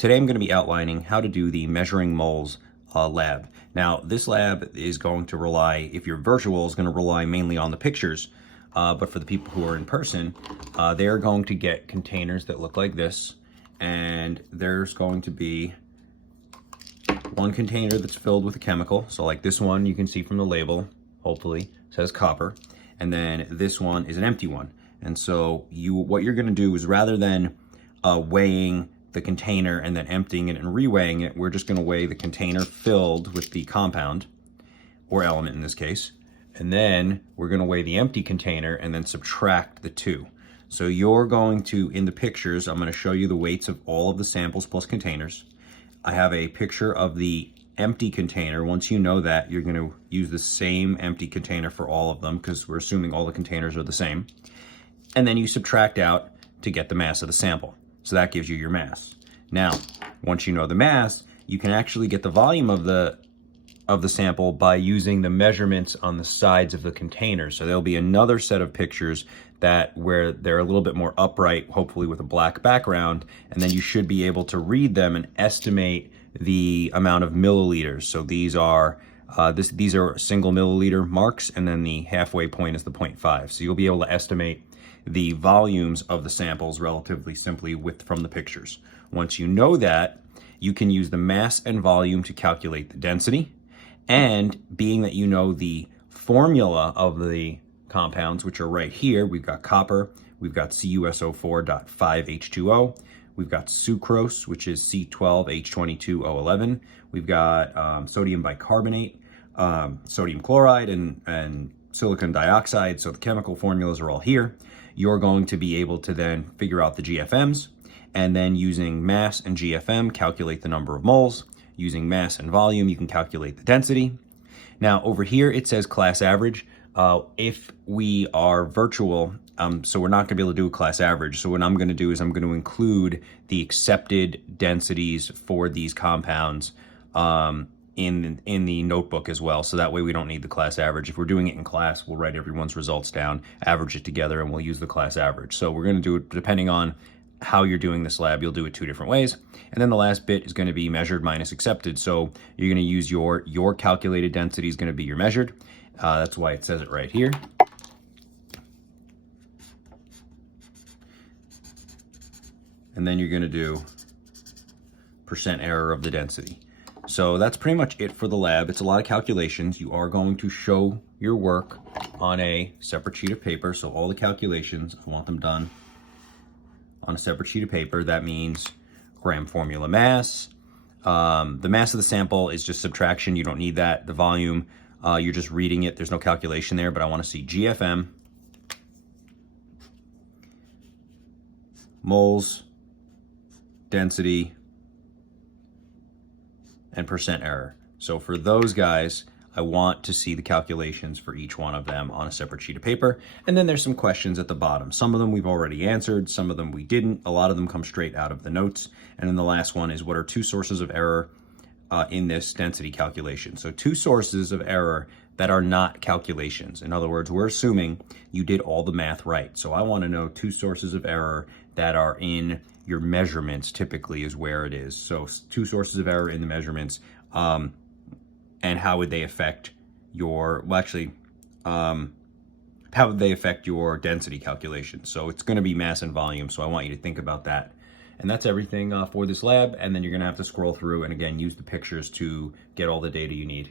Today I'm going to be outlining how to do the measuring moles lab. Now this lab is going to rely, if you're virtual, is going to rely mainly on the pictures, but for the people who are in person, they're going to get containers that look like this, and there's going to be one container that's filled with a chemical. So like this one, you can see from the label, hopefully, says copper, and then this one is an empty one. And so what you're going to do is, rather than weighing the container and then emptying it and reweighing it, we're just going to weigh the container filled with the compound, or element in this case, and then we're going to weigh the empty container and then subtract the two. So you're going to, in the pictures, I'm going to show you the weights of all of the samples plus containers. I have a picture of the empty container. Once you know that, you're going to use the same empty container for all of them, because we're assuming all the containers are the same. And then you subtract out to get the mass of the sample. So that gives you your mass. Now, once you know the mass, you can actually get the volume of the sample by using the measurements on the sides of the container. So there'll be another set of pictures where they're a little bit more upright, hopefully with a black background, and then you should be able to read them and estimate the amount of milliliters. So these are single milliliter marks, and then the halfway point is the 0.5. So you'll be able to estimate the volumes of the samples relatively simply from the pictures. Once you know that, you can use the mass and volume to calculate the density. And being that you know the formula of the compounds, which are right here, we've got copper, we've got CuSO4.5H2O, we've got sucrose, which is C12H22O11, we've got sodium bicarbonate, sodium chloride, and silicon dioxide. So the chemical formulas are all here. You're going to be able to then figure out the GFMs, and then using mass and GFM, calculate the number of moles. Using mass and volume, you can calculate the density. Now over here, it says class average. If we are virtual, so we're not gonna be able to do a class average. So what I'm gonna do is I'm gonna include the accepted densities for these compounds in the notebook as well. So that way we don't need the class average. If we're doing it in class, we'll write everyone's results down, average it together, and we'll use the class average. So we're gonna do it depending on how you're doing this lab. You'll do it two different ways. And then the last bit is going to be measured minus accepted. So you're going to use your calculated density is going to be your measured. That's why it says it right here. And then you're going to do percent error of the density. So that's pretty much it for the lab. It's a lot of calculations. You are going to show your work on a separate sheet of paper. So all the calculations, I want them done on a separate sheet of paper. That means gram formula mass. The mass of the sample is just subtraction. You don't need that. The volume, you're just reading it. There's no calculation there, but I want to see GFM, moles, density, and percent error. So for those guys, I want to see the calculations for each one of them on a separate sheet of paper. And then there's some questions at the bottom. Some of them we've already answered, some of them we didn't. A lot of them come straight out of the notes. And then the last one is, what are two sources of error in this density calculation? So two sources of error that are not calculations. In other words, we're assuming you did all the math right. So I want to know two sources of error that are in your measurements, typically is where it is. So two sources of error in the measurements. And how would they affect your, how would they affect your density calculation? So it's going to be mass and volume. So I want you to think about that. And that's everything for this lab. And then you're going to have to scroll through and again, use the pictures to get all the data you need.